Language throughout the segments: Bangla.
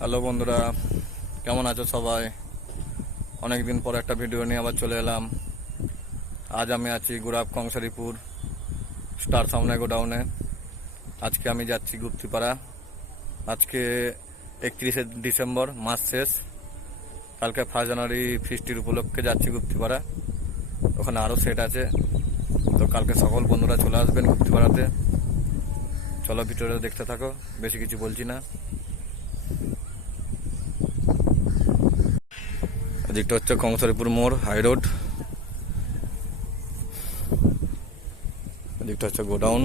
হ্যালো বন্ধুরা, কেমন আছো সবাই? অনেক দিন পর একটা ভিডিও নিয়ে আবার চলে এলাম। আজ আমি আছি গুড়াব কংসারিপুর, স্টার সামনে গোডাউনে। আজকে আমি যাচ্ছি গুপ্তিপাড়া। আজকে একত্রিশে ডিসেম্বর, মাস শেষ। কালকে ফার্স্ট জানুয়ারি ফিস্টির উপলক্ষে যাচ্ছি গুপ্তিপাড়া। ওখানে আরও সেট আছে। তো কালকে সকল বন্ধুরা চলে আসবেন গুপ্তিপাড়াতে। চলো ভিডিওটা দেখতে থাকো, বেশি কিছু বলছি না। এদিকটা হচ্ছে কংসারিপুর মোড় হাই রোড এদিকটা হচ্ছে গোডাউন।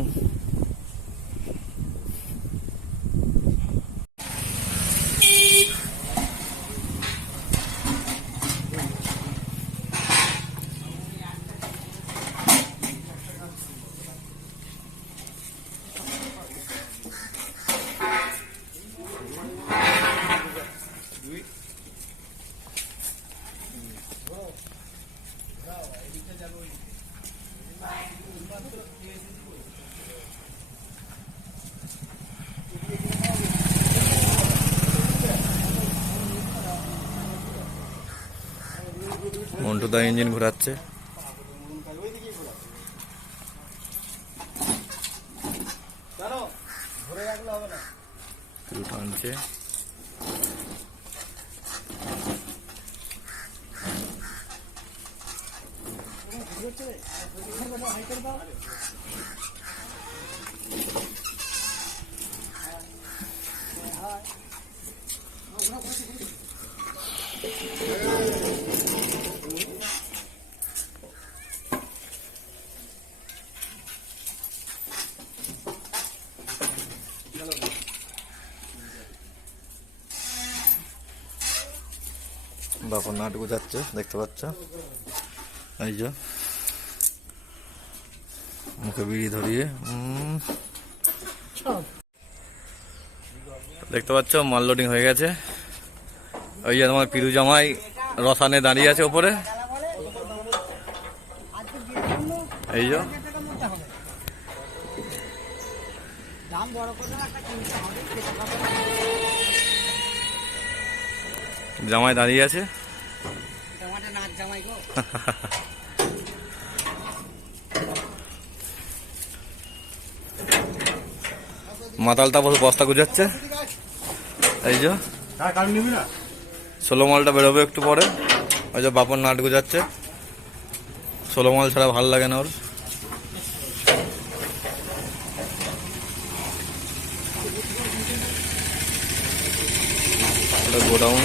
দা ইঞ্জিন ঘোরাচ্ছে। টানছে বাপন নাট গোজাচ্ছে দেখতে পাচ্ছ? এই যে। মুখে বিড়ি ধরিয়ে। দেখতে পাচ্ছ মাল লোডিং হয়ে গেছে। ওই যে তোমার পিরু জামাই রসানে দাঁড়িয়ে আছে ওপরে। এই যে। জামাই দাঁড়িয়ে আছে। জামাই গো। মাতালটা বসে বস্তা গুজাচ্ছে। এই যে। ষোলো মালটা বেরোবে একটু পরে। ওই যে বাপন নাট গুজাচ্ছে। ষোলো মাল ছাড়া ভালো লাগে না ওর। গোডাউন।